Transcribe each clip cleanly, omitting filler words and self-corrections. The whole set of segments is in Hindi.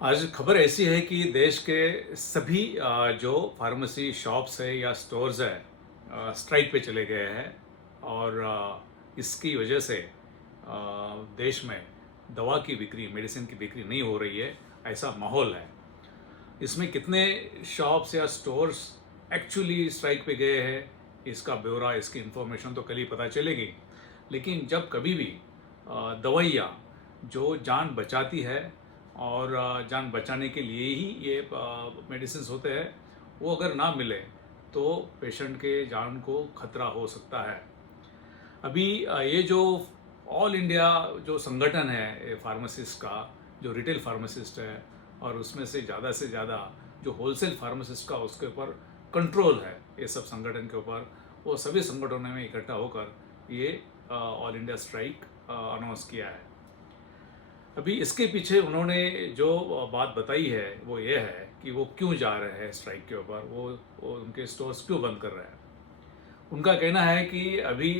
आज खबर ऐसी है कि देश के सभी जो फार्मेसी शॉप्स है या स्टोर्स है स्ट्राइक पे चले गए हैं और इसकी वजह से देश में दवा की बिक्री मेडिसिन की बिक्री नहीं हो रही है। ऐसा माहौल है। इसमें कितने शॉप्स या स्टोर्स एक्चुअली स्ट्राइक पे गए हैं, इसका ब्यौरा, इसकी इंफॉर्मेशन तो कल ही पता चलेगी। लेकिन जब कभी भी दवाइयाँ जो जान बचाती है और जान बचाने के लिए ही ये मेडिसिन होते हैं, वो अगर ना मिले तो पेशेंट के जान को खतरा हो सकता है। अभी ये जो ऑल इंडिया जो संगठन है फार्मासिस्ट का, जो रिटेल फार्मासिस्ट है, और उसमें से ज़्यादा जो होलसेल फार्मासिस्ट का उसके ऊपर कंट्रोल है, ये सब संगठन के ऊपर, वो सभी संगठनों में इकट्ठा होकर ये ऑल इंडिया स्ट्राइक अनाउंस किया है। अभी इसके पीछे उन्होंने जो बात बताई है वो ये है कि वो क्यों जा रहे हैं स्ट्राइक के ऊपर, वो उनके स्टोर्स क्यों बंद कर रहे हैं। उनका कहना है कि अभी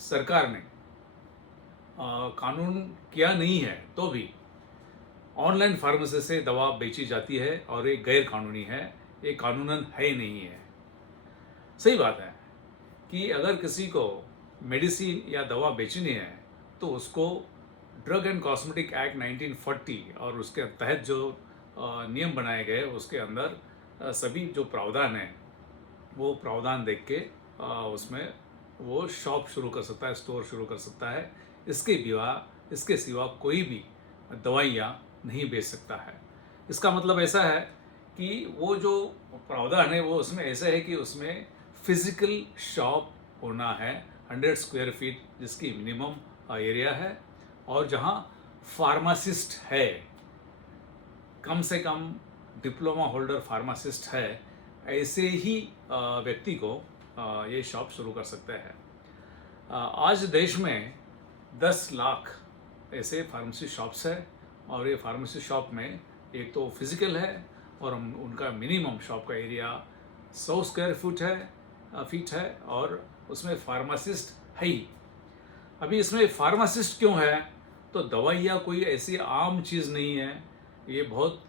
सरकार ने कानून किया नहीं है तो भी ऑनलाइन फार्मेसी से दवा बेची जाती है और ये गैर कानूनी है, ये कानूनन है नहीं है। सही बात है कि अगर किसी को मेडिसिन या दवा बेचनी है तो उसको ड्रग एंड कॉस्मेटिक एक्ट 1940 और उसके तहत जो नियम बनाए गए उसके अंदर सभी जो प्रावधान है वो प्रावधान देख के उसमें वो शॉप शुरू कर सकता है, स्टोर शुरू कर सकता है। इसके सिवा कोई भी दवाइयाँ नहीं बेच सकता है। इसका मतलब ऐसा है कि वो जो प्रावधान है वो उसमें ऐसा है कि उसमें फिजिकल शॉप होना है 100 स्क्वायर फीट जिसकी मिनिमम एरिया है, और जहाँ फार्मासिस्ट है, कम से कम डिप्लोमा होल्डर फार्मासिस्ट है, ऐसे ही व्यक्ति को ये शॉप शुरू कर सकते हैं। आज देश में 10 लाख ऐसे फार्मेसी शॉप्स है और ये फार्मेसी शॉप में एक तो फिजिकल है और उनका मिनिमम शॉप का एरिया 100 स्क्वायर फीट है और उसमें फार्मासिस्ट है ही। अभी इसमें फार्मासिस्ट क्यों है? तो दवाइयाँ कोई ऐसी आम चीज़ नहीं है, ये बहुत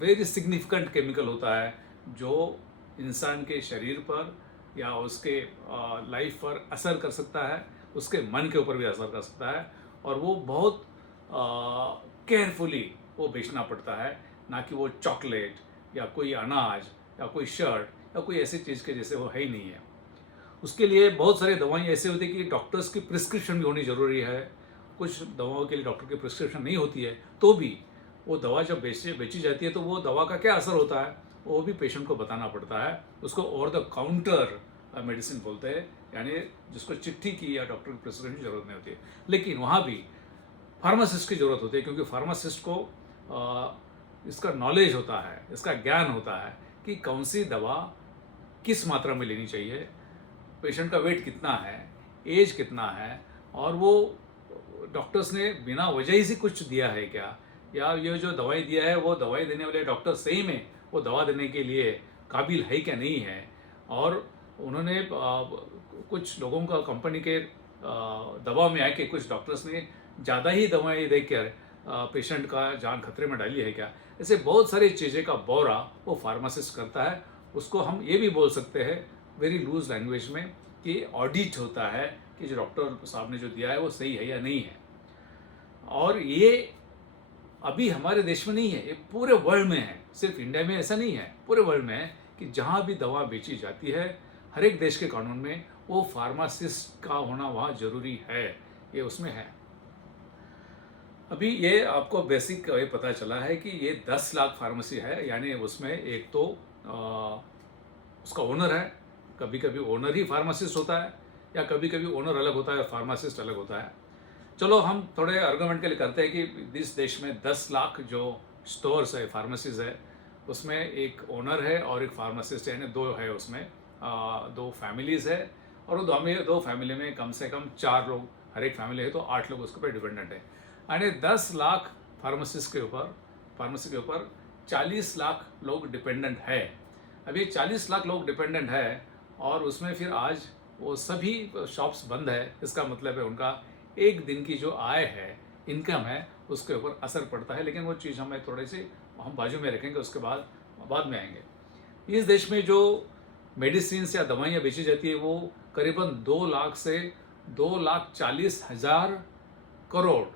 वेरी सिग्निफिकेंट केमिकल होता है जो इंसान के शरीर पर या उसके लाइफ पर असर कर सकता है, उसके मन के ऊपर भी असर कर सकता है, और वो बहुत केयरफुली वो बेचना पड़ता है, ना कि वो चॉकलेट या कोई अनाज या कोई शर्ट या कोई ऐसी चीज़ के जैसे वो है ही नहीं है। उसके लिए बहुत सारी दवाएं ऐसे होती है कि डॉक्टर्स की प्रिस्क्रिप्शन भी होनी ज़रूरी है। कुछ दवाओं के लिए डॉक्टर की प्रिस्क्रिप्शन नहीं होती है तो भी वो दवा जब बेची जाती है तो वो दवा का क्या असर होता है वो भी पेशेंट को बताना पड़ता है। उसको ओवर द काउंटर मेडिसिन बोलते हैं, यानी जिसको चिट्ठी की या डॉक्टर की प्रिस्क्रिप्शन की जरूरत नहीं होती है। लेकिन वहाँ भी फार्मासिस्ट की ज़रूरत होती है, क्योंकि फार्मासिस्ट को इसका नॉलेज होता है, इसका ज्ञान होता है कि कौन सी दवा किस मात्रा में लेनी चाहिए, पेशेंट का वेट कितना है, एज कितना है, और वो डॉक्टर्स ने बिना वजह ही से कुछ दिया है क्या, या ये जो दवाई दिया है वो दवाई देने वाले डॉक्टर सही में वो दवा देने के लिए काबिल है क्या नहीं है। और उन्होंने कुछ लोगों का कंपनी के दबाव में आके कुछ डॉक्टर्स ने ज़्यादा ही दवाएं देकर पेशेंट का जान खतरे में डाली है क्या। ऐसे बहुत सारी चीज़ें का ब्यौरा वो फार्मासिस्ट करता है। उसको हम ये भी बोल सकते हैं वेरी लूज लैंग्वेज में कि ऑडिट होता है कि जो डॉक्टर साहब ने जो दिया है वो सही है या नहीं है। और ये अभी हमारे देश में नहीं है, ये पूरे वर्ल्ड में है, सिर्फ इंडिया में ऐसा नहीं है, पूरे वर्ल्ड में है कि जहाँ भी दवा बेची जाती है हर एक देश के कानून में वो फार्मासिस्ट का होना वहाँ जरूरी है, ये उसमें है। अभी ये आपको बेसिक ये पता चला है कि ये 10 लाख फार्मेसी है, यानी उसमें एक तो उसका ओनर है, कभी कभी ओनर ही फार्मासिस्ट होता है या कभी कभी ओनर अलग होता है और फार्मासिस्ट अलग होता है। चलो हम थोड़े आर्गुमेंट के लिए करते हैं कि इस देश में 10 लाख जो स्टोर्स है, फार्मेसीज है, उसमें एक ओनर है और एक फार्मासिस्ट है, यानी दो है, उसमें दो फैमिलीज है, और वो दो फैमिली में कम से कम 4 लोग, हर एक फैमिली है तो 8 लोग उसके ऊपर डिपेंडेंट है। यानी 10 लाख फार्मेसी के ऊपर 40 लाख लोग डिपेंडेंट है। अभी 40 लाख लोग डिपेंडेंट है और उसमें फिर आज वो सभी शॉप्स बंद है। इसका मतलब है उनका एक दिन की जो आय है, इनकम है, उसके ऊपर असर पड़ता है। लेकिन वो चीज़ हमें थोड़े से हम बाजू में रखेंगे, उसके बाद में आएंगे। इस देश में जो मेडिसिन या दवाइयाँ बेची जाती है वो करीबन 2 लाख से 2,40,000 करोड़,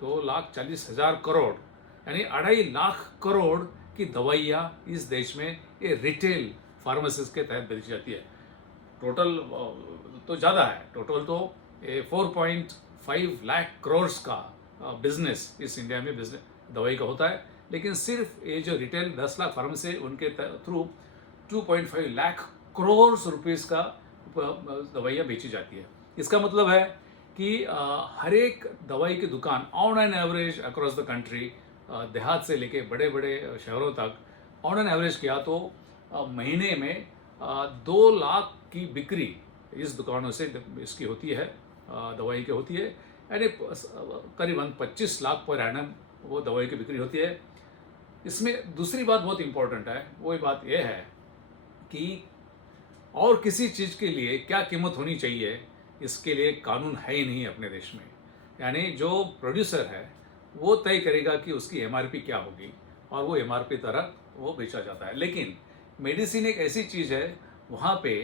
2,40,000 करोड़ यानी 2.5 लाख करोड़ की दवाइयाँ इस देश में ये रिटेल फार्मेसीज के तहत बेची जाती है। टोटल तो ज़्यादा है, टोटल तो 4.5 लाख करोड़ का बिजनेस इस इंडिया में बिजनेस दवाई का होता है। लेकिन सिर्फ ये जो रिटेल 10 लाख फार्मेसी उनके थ्रू 2.5 लाख करोड़ रुपीस का दवाइयाँ बेची जाती है। इसका मतलब है कि हर एक दवाई की दुकान on an average across the country, देहात से लेके बड़े बड़े शहरों तक ऑन एन एवरेज किया तो महीने में 2 लाख की बिक्री इस दुकानों से इसकी होती है, दवाई की होती है। यानी करीबन 25 लाख पर एनम वो दवाई की बिक्री होती है। इसमें दूसरी बात बहुत इंपॉर्टेंट है, वो बात यह है कि और किसी चीज़ के लिए क्या कीमत होनी चाहिए इसके लिए कानून है ही नहीं अपने देश में। यानी जो प्रोड्यूसर है वो तय करेगा कि उसकी एमआरपी क्या होगी और वो एमआरपी तरह वो बेचा जाता है। लेकिन मेडिसिन एक ऐसी चीज़ है वहाँ पे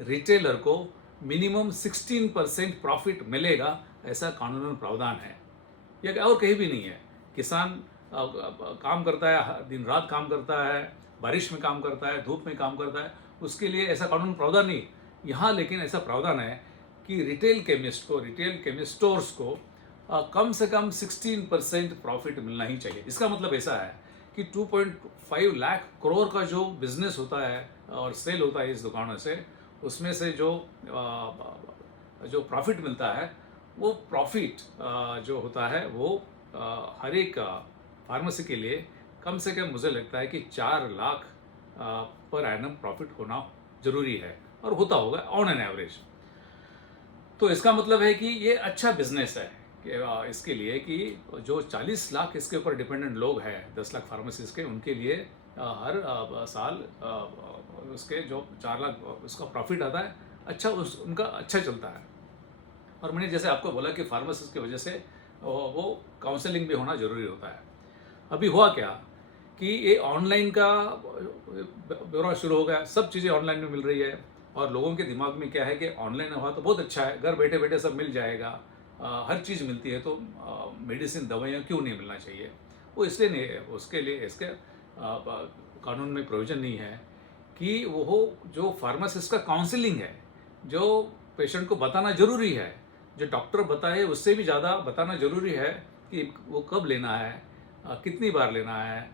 रिटेलर को मिनिमम 16% प्रॉफिट मिलेगा, ऐसा कानूनन प्रावधान है। यह और कहीं भी नहीं है। किसान काम करता है, दिन रात काम करता है, बारिश में काम करता है, धूप में काम करता है, उसके लिए ऐसा कानून प्रावधान नहीं यहाँ। लेकिन ऐसा प्रावधान है कि रिटेल केमिस्ट को, रिटेल केमिस्ट स्टोर्स को कम से कम 16% प्रॉफिट मिलना ही चाहिए। इसका मतलब ऐसा है कि 2.5 लाख करोड़ का जो बिजनेस होता है और सेल होता है इस दुकानों से, उसमें से जो प्रॉफिट मिलता है वो प्रॉफिट जो होता है वो हर एक फार्मेसी के लिए कम से कम मुझे लगता है कि 4 लाख पर एनम प्रॉफिट होना जरूरी है और होता होगा ऑन एन एवरेज। तो इसका मतलब है कि ये अच्छा बिजनेस है कि इसके लिए कि जो 40 लाख इसके ऊपर डिपेंडेंट लोग हैं 10 लाख फार्मेसीज के, उनके लिए हर साल उसके जो 4 लाख उसका प्रॉफिट आता है, अच्छा उनका अच्छा चलता है। और मैंने जैसे आपको बोला कि फार्मेसिस्ट की वजह से वो काउंसलिंग भी होना ज़रूरी होता है। अभी हुआ क्या कि ये ऑनलाइन का ब्यौरा शुरू हो गया, सब चीज़ें ऑनलाइन में मिल रही है और लोगों के दिमाग में क्या है कि ऑनलाइन हुआ तो बहुत अच्छा है, घर बैठे बैठे सब मिल जाएगा, हर चीज़ मिलती है, तो मेडिसिन दवाइयाँ क्यों नहीं मिलना चाहिए। वो इसलिए नहीं है, उसके लिए इसके कानून में प्रोविजन नहीं है कि वो जो फार्मासिस्ट का काउंसलिंग है, जो पेशेंट को बताना ज़रूरी है, जो डॉक्टर बताए उससे भी ज़्यादा बताना ज़रूरी है कि वो कब लेना है, कितनी बार लेना है,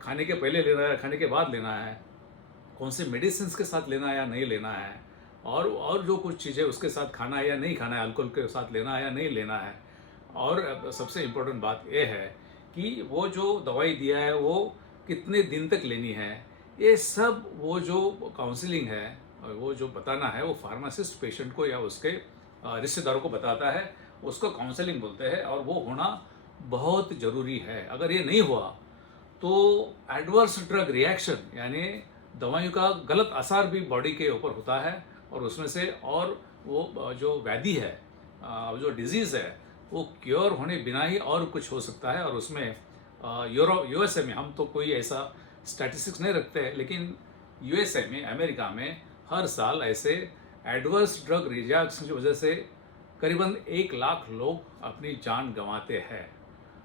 खाने के पहले लेना है, खाने के बाद लेना है, कौन से मेडिसिन के साथ लेना है या नहीं लेना है, और जो कुछ चीज़ें उसके साथ खाना है या नहीं खाना है, अल्कोहल के साथ लेना है या नहीं लेना है। और सबसे इम्पोर्टेंट बात यह है कि वो जो दवाई दिया है वो कितने दिन तक लेनी है, ये सब वो जो काउंसलिंग है वो जो बताना है वो फार्मासिस्ट पेशेंट को या उसके रिश्तेदारों को बताता है, उसको काउंसलिंग बोलते हैं और वो होना बहुत ज़रूरी है। अगर ये नहीं हुआ तो एडवर्स ड्रग रिएक्शन यानी दवाइयों का गलत असर भी बॉडी के यूपर होता है और उसमें से और वो जो व्याधि है, जो डिजीज़ है, वो क्योर होने बिना ही और कुछ हो सकता है। और उसमें यूएसए में हम तो कोई ऐसा स्टैटिस्टिक्स नहीं रखते हैं, लेकिन यूएसए में, अमेरिका में हर साल ऐसे एडवर्स ड्रग रिएक्शन की वजह से करीबन 1 लाख लोग अपनी जान गंवाते हैं।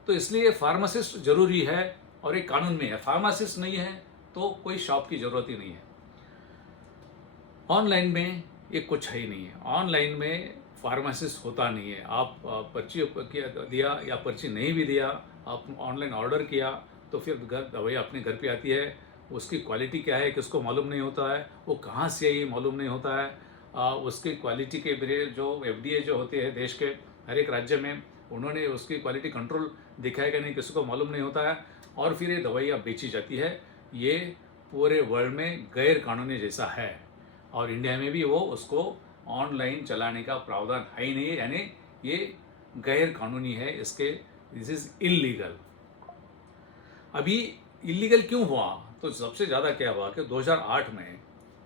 तो इसलिए फार्मासिस्ट जरूरी है और एक कानून में है, फार्मासिस्ट नहीं है तो कोई शॉप की ज़रूरत ही नहीं है। ऑनलाइन में ये कुछ है ही नहीं है, ऑनलाइन में फार्मासिस्ट होता नहीं है। आप पर्ची दिया या पर्ची नहीं भी दिया, आप ऑनलाइन ऑर्डर किया तो फिर दवाई अपने घर पे आती है, उसकी क्वालिटी क्या है किसको मालूम नहीं होता है, वो कहाँ से आई मालूम नहीं होता है, उसकी क्वालिटी के लिए जो एफडीए जो होते हैं देश के हर एक राज्य में, उन्होंने उसकी क्वालिटी कंट्रोल दिखाया कि नहीं किसी को मालूम नहीं होता है, और फिर ये दवाइयाँ बेची जाती है। ये पूरे वर्ल्ड में गैर कानूनी जैसा है और इंडिया में भी वो उसको ऑनलाइन चलाने का प्रावधान है ही नहीं, यानी ये गैर कानूनी है, इसके दिस इज इलीगल। अभी इलीगल क्यों हुआ, तो सबसे ज़्यादा क्या हुआ कि 2008 में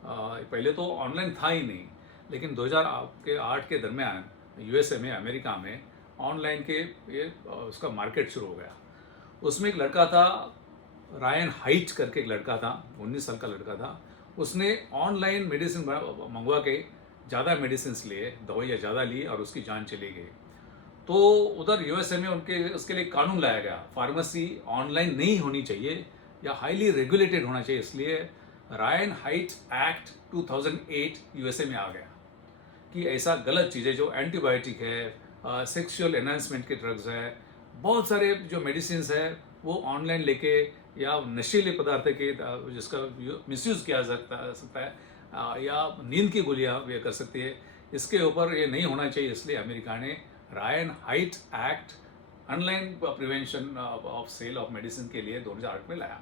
पहले तो ऑनलाइन था ही नहीं, लेकिन 2008 के दरमियान यूएसए में, अमेरिका में ऑनलाइन के ये उसका मार्केट शुरू हो गया। उसमें एक लड़का था, रायन हाइट करके एक लड़का था, 19 साल का लड़का था। उसने ऑनलाइन मेडिसिन मंगवा के ज़्यादा मेडिसिन लिए, दवाइयाँ ज़्यादा ली और उसकी जान चली गई। तो उधर यूएसए में उनके उसके लिए कानून लाया गया, फार्मेसी ऑनलाइन नहीं होनी चाहिए या हाईली रेगुलेटेड होना चाहिए। इसलिए रायन हाइट एक्ट 2008 यूएसए में आ गया कि ऐसा गलत चीज़ें जो एंटीबायोटिक है, सेक्सुअल एनहांसमेंट के ड्रग्स है, बहुत सारे जो मेडिसिन है वो ऑनलाइन लेके या नशीले पदार्थ के जिसका मिसयूज़ किया सकता है, या नींद की गोलियां भी कर सकती है, इसके ऊपर ये नहीं होना चाहिए। इसलिए अमेरिका ने Ryan Haight act online prevention of sale of medicine के लिए 2008 में लाया।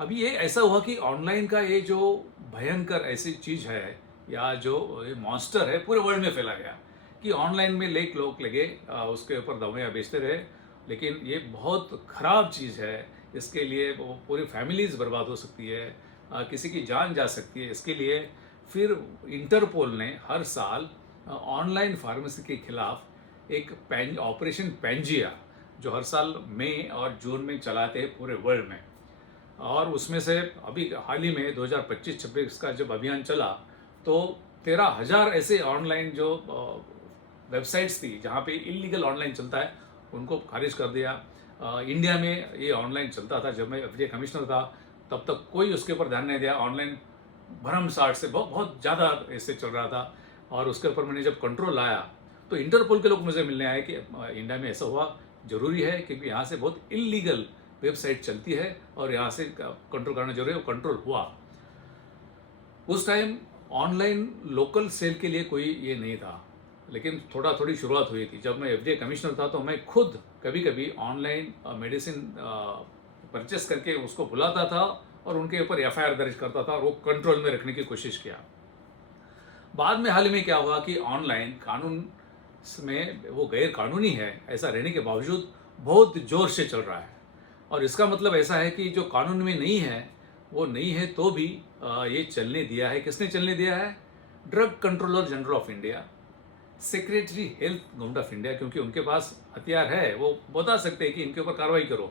अभी ये ऐसा हुआ कि ऑनलाइन का ये जो भयंकर ऐसी चीज़ है या जो ये मॉन्स्टर है पूरे वर्ल्ड में फैला गया कि ऑनलाइन में लोग लगे उसके ऊपर दवाइयाँ बेचते रहे। लेकिन ये बहुत ख़राब चीज़ है, इसके लिए वो पूरी फैमिलीज बर्बाद हो सकती है, किसी की जान जा सकती है। इसके लिए फिर इंटरपोल ने हर साल ऑनलाइन फार्मेसी के खिलाफ एक ऑपरेशन पेंजिया जो हर साल मई और जून में चलाते हैं पूरे वर्ल्ड में। और उसमें से अभी हाल ही में 2025-26 का जब अभियान चला तो 13,000 ऐसे ऑनलाइन जो वेबसाइट्स थी जहाँ पे इलीगल ऑनलाइन चलता है उनको खारिज कर दिया। इंडिया में ये ऑनलाइन चलता था, जब मैं एफडीए कमिश्नर था तब तक कोई उसके ऊपर ध्यान नहीं दिया। ऑनलाइन भरमसाठ से बहुत ज़्यादा ऐसे चल रहा था और उसके ऊपर मैंने जब कंट्रोल लाया तो इंटरपोल के लोग मुझे मिलने आए कि इंडिया में ऐसा हुआ, ज़रूरी है क्योंकि यहाँ से बहुत इलीगल वेबसाइट चलती है और यहाँ से कंट्रोल करना जरूरी है। वो कंट्रोल हुआ। उस टाइम ऑनलाइन लोकल सेल के लिए कोई ये नहीं था, लेकिन थोड़ी शुरुआत हुई थी। जब मैं एफडीए कमिश्नर था तो मैं खुद कभी कभी ऑनलाइन मेडिसिन परचेस करके उसको बुलाता था और उनके ऊपर एफआईआर दर्ज करता था और वो कंट्रोल में रखने की कोशिश किया। बाद में हाल में क्या हुआ कि ऑनलाइन कानून में वो गैर कानूनी है ऐसा रहने के बावजूद बहुत जोर से चल रहा है। और इसका मतलब ऐसा है कि जो कानून में नहीं है वो नहीं है तो भी ये चलने दिया है। किसने चलने दिया है? Drug controller general of India, secretary health government of India, क्योंकि उनके पास हथियार है, वो बता सकते हैं कि इनके ऊपर कार्रवाई करो।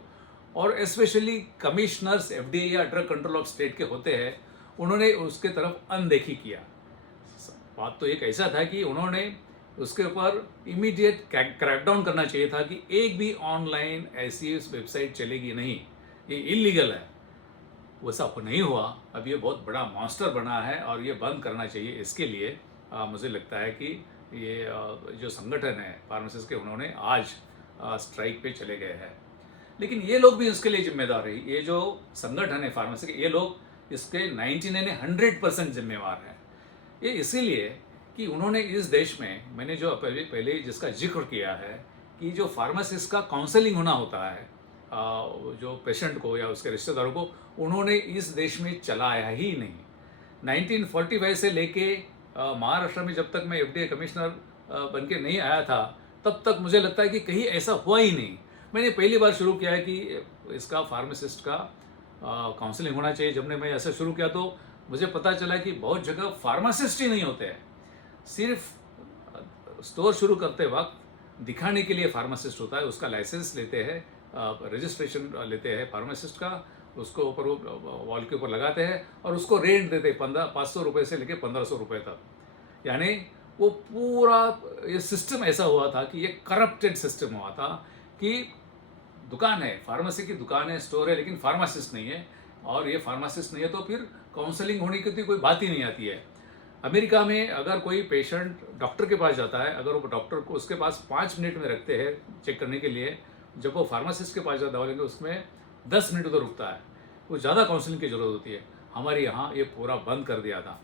और स्पेशली कमिश्नर्स एफडीए या ड्रग कंट्रोल ऑफ स्टेट के होते हैं, उन्होंने उसके तरफ अनदेखी किया। बात तो एक ऐसा था कि उन्होंने उसके ऊपर इमीडिएट क्रैकडाउन करना चाहिए था कि एक भी ऑनलाइन ऐसी वेबसाइट चलेगी नहीं, ये इलीगल है। वैसा नहीं हुआ। अब ये बहुत बड़ा मॉन्स्टर बना है और ये बंद करना चाहिए। इसके लिए मुझे लगता है कि ये जो संगठन है फार्मासिस्ट के, उन्होंने आज स्ट्राइक पे चले गए हैं। लेकिन ये लोग भी इसके लिए जिम्मेदार है। ये जो संगठन है फार्मेसी के, ये लोग इसके 100% जिम्मेवार हैं। ये इसीलिए कि उन्होंने इस देश में, मैंने जो पहले जिसका जिक्र किया है कि जो फार्मासिस्ट का काउंसलिंग होना होता है जो पेशेंट को या उसके रिश्तेदारों को, उन्होंने इस देश में चलाया ही नहीं। 1945 से लेके महाराष्ट्र में जब तक मैं एफडीए कमिश्नर बन के नहीं आया था तब तक मुझे लगता है कि कहीं ऐसा हुआ ही नहीं। मैंने पहली बार शुरू किया है कि इसका फार्मासिस्ट का काउंसलिंग होना चाहिए। जब मैं ऐसा शुरू किया तो मुझे पता चला कि बहुत जगह फार्मासिस्ट ही नहीं होते हैं। सिर्फ स्टोर शुरू करते वक्त दिखाने के लिए फार्मासिस्ट होता है, उसका लाइसेंस लेते हैं, रजिस्ट्रेशन लेते हैं फार्मासिस्ट का, उसको ऊपर वॉल के ऊपर लगाते हैं और उसको रेंट देते हैं 500 रुपये से लेकर 1500 रुपये तक। यानी वो पूरा ये सिस्टम ऐसा हुआ था कि ये करप्टेड सिस्टम हुआ था कि दुकान है, फार्मेसी की दुकान है, स्टोर है, लेकिन फार्मासिस्ट नहीं है। और ये फार्मासिस्ट नहीं है तो फिर काउंसलिंग होने की तो कोई बात ही नहीं आती है। अमेरिका में अगर कोई पेशेंट डॉक्टर के पास जाता है, अगर वो डॉक्टर को उसके पास 5 मिनट में रखते हैं चेक करने के लिए, जब वो फार्मासिस्ट के पास जाता दवा लेंगे उसमें 10 मिनट उधर रुकता है। वो ज़्यादा काउंसलिंग की ज़रूरत होती है। हमारे यहाँ ये पूरा बंद कर दिया था।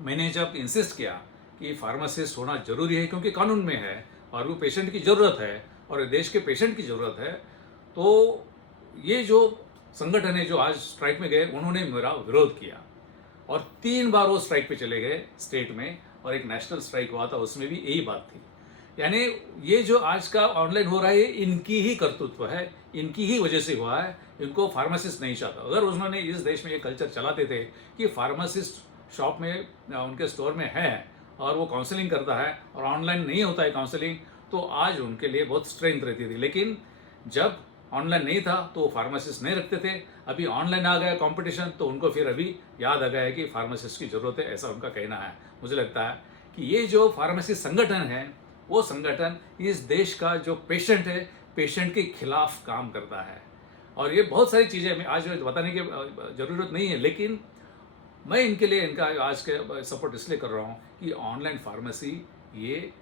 मैंने जब इंसिस्ट किया कि फार्मासिस्ट होना ज़रूरी है क्योंकि कानून में है और वो पेशेंट की ज़रूरत है और देश के पेशेंट की ज़रूरत है, तो ये जो संगठन है जो आज स्ट्राइक में गए, उन्होंने मेरा विरोध किया और 3 बार वो स्ट्राइक पे चले गए स्टेट में, और एक नेशनल स्ट्राइक हुआ था, उसमें भी यही बात थी। यानी ये जो आज का ऑनलाइन हो रहा है, ये इनकी ही कर्तृत्व है, इनकी ही वजह से हुआ है। इनको फार्मासिस्ट नहीं चाहता। अगर उन्होंने इस देश में ये कल्चर चलाते थे कि फार्मासिस्ट शॉप में, उनके स्टोर में है और वो काउंसलिंग करता है और ऑनलाइन नहीं होता है काउंसलिंग, तो आज उनके लिए बहुत स्ट्रेंथ रहती थी। लेकिन जब ऑनलाइन नहीं था तो वो फार्मासिस्ट नहीं रखते थे। अभी ऑनलाइन आ गया कंपटीशन, तो उनको फिर अभी याद आ गया है कि फार्मासिस्ट की ज़रूरत है, ऐसा उनका कहना है। मुझे लगता है कि ये जो फार्मेसी संगठन है, वो संगठन इस देश का जो पेशेंट है, पेशेंट के खिलाफ काम करता है। और ये बहुत सारी चीज़ें मैं आज बताने की ज़रूरत नहीं है, लेकिन मैं इनके लिए इनका आज के सपोर्ट इसलिए कर रहा हूँ कि ऑनलाइन फार्मेसी ये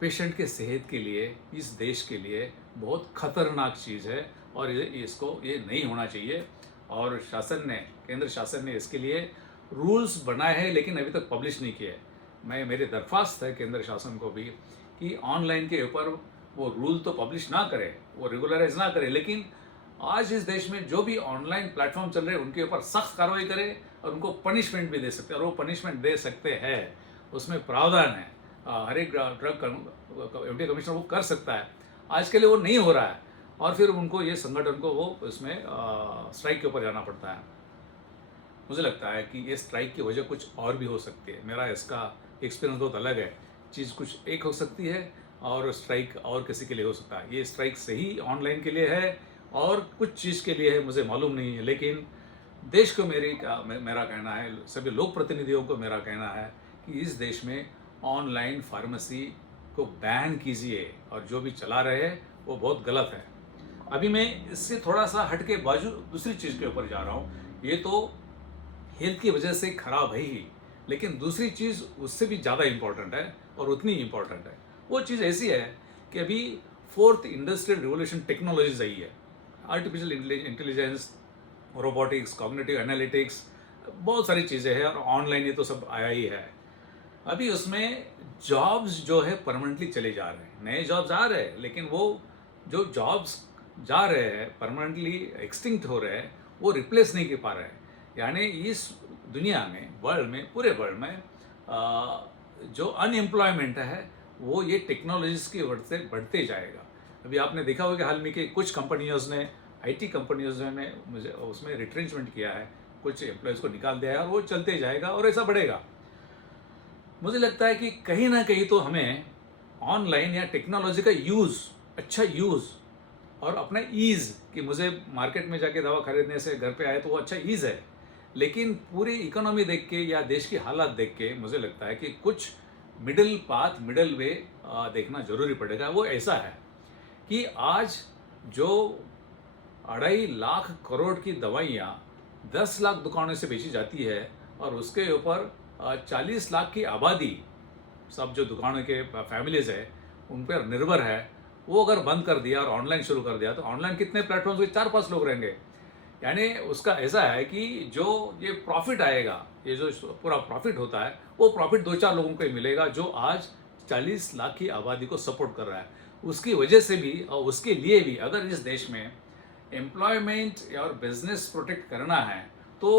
पेशेंट के सेहत के लिए, इस देश के लिए बहुत खतरनाक चीज़ है और इसको ये नहीं होना चाहिए। और शासन ने, केंद्र शासन ने इसके लिए रूल्स बनाए हैं, लेकिन अभी तक पब्लिश नहीं किए। मैं मेरी दरख्वास्त है केंद्र शासन को भी कि ऑनलाइन के ऊपर वो रूल तो पब्लिश ना करे, वो रेगुलराइज ना करे, लेकिन आज इस देश में जो भी ऑनलाइन प्लेटफॉर्म चल रहे हैं उनके ऊपर सख्त कार्रवाई करे और उनको पनिशमेंट भी दे सकते हैं। और वो पनिशमेंट दे सकते हैं, उसमें प्रावधान है। हर एक ड्रग एमडी कमिश्नर वो कर सकता है। आज के लिए वो नहीं हो रहा है और फिर उनको, ये संगठन को वो इसमें स्ट्राइक के ऊपर जाना पड़ता है। मुझे लगता है कि ये स्ट्राइक की वजह कुछ और भी हो सकती है। मेरा इसका एक्सपीरियंस बहुत अलग है। चीज़ कुछ एक हो सकती है और स्ट्राइक और किसी के लिए हो सकता है। ये स्ट्राइक सही ऑनलाइन के लिए है और कुछ चीज़ के लिए है, मुझे मालूम नहीं है। लेकिन देश को मेरा कहना है, सभी लोक प्रतिनिधियों को मेरा कहना है कि इस देश में ऑनलाइन फार्मेसी को बैन कीजिए और जो भी चला रहे हैं वो बहुत गलत है। अभी मैं इससे थोड़ा सा हट के बाजू दूसरी चीज़ के ऊपर जा रहा हूँ। ये तो हेल्थ की वजह से खराब है ही, लेकिन दूसरी चीज़ उससे भी ज़्यादा इम्पोर्टेंट है और उतनी इम्पोर्टेंट है। वो चीज़ ऐसी है कि अभी 4th इंडस्ट्रियल रिवोल्यूशन टेक्नोलॉजीज आई है। Artificial intelligence, robotics, cognitive analytics, बहुत सारी चीज़ें हैं और ऑनलाइन ये तो सब आया ही है। अभी उसमें जॉब्स जो है परमानेंटली चले जा रहे हैं, नए जॉब्स आ रहे हैं, लेकिन वो जो जॉब्स जा रहे हैं परमानेंटली एक्सटिंक्ट हो रहे हैं, वो रिप्लेस नहीं कर पा रहे हैं। यानी इस दुनिया में, वर्ल्ड में, पूरे वर्ल्ड में जो अनएम्प्लॉयमेंट है वो ये टेक्नोलॉजीज की वजह से बढ़ते जाएगा। अभी आपने देखा होगा हाल में कि कुछ कंपनियों ने, आईटी कंपनियों ने मुझे उसमें रिट्रेंचमेंट किया है, कुछ एम्प्लॉयज़ को निकाल दिया है और वो चलते जाएगा और ऐसा बढ़ेगा। मुझे लगता है कि कहीं ना कहीं तो हमें ऑनलाइन या टेक्नोलॉजी का यूज़, अच्छा यूज़ और अपना ईज़, कि मुझे मार्केट में जाके दवा खरीदने से घर पे आए तो वो अच्छा ईज़ है, लेकिन पूरी इकोनॉमी देख के या देश की हालात देख के मुझे लगता है कि कुछ मिडिल पाथ, मिडिल वे देखना ज़रूरी पड़ेगा। वो ऐसा है कि आज जो 2.5 लाख करोड़ की दवाइयाँ 10 लाख दुकानों से बेची जाती है और उसके ऊपर 40 लाख की आबादी, सब जो दुकानों के फैमिलीज़ है उन पर निर्भर है, वो अगर बंद कर दिया और ऑनलाइन शुरू कर दिया तो ऑनलाइन कितने प्लेटफॉर्म्स पे 4-5 लोग रहेंगे। यानी उसका ऐसा है कि जो ये प्रॉफिट आएगा, ये जो पूरा प्रॉफिट होता है, वो प्रॉफिट 2-4 लोगों को ही मिलेगा जो आज 40 लाख की आबादी को सपोर्ट कर रहा है। उसकी वजह से भी और उसके लिए भी अगर इस देश में एम्प्लॉयमेंट और बिजनेस प्रोटेक्ट करना है तो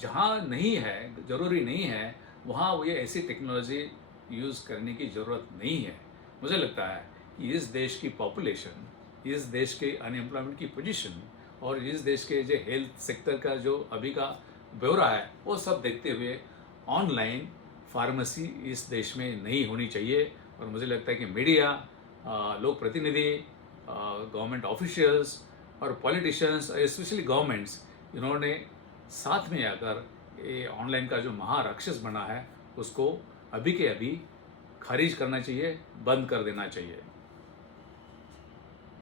जहाँ नहीं है, ज़रूरी नहीं है, वहाँ वो ये ऐसी टेक्नोलॉजी यूज़ करने की ज़रूरत नहीं है। मुझे लगता है कि इस देश की पॉपुलेशन, इस देश के अनएम्प्लॉयमेंट की पोजीशन और इस देश के जो हेल्थ सेक्टर का जो अभी का ब्यौरा है, वो सब देखते हुए ऑनलाइन फार्मेसी इस देश में नहीं होनी चाहिए। और मुझे लगता है कि मीडिया, लोक प्रतिनिधि, गवर्नमेंट ऑफिशियल्स और पॉलिटिशियंस, स्पेशली गवर्नमेंट्स, इन्होंने साथ में आकर ये ऑनलाइन का जो महाराक्षस बना है उसको अभी के अभी खारिज करना चाहिए, बंद कर देना चाहिए।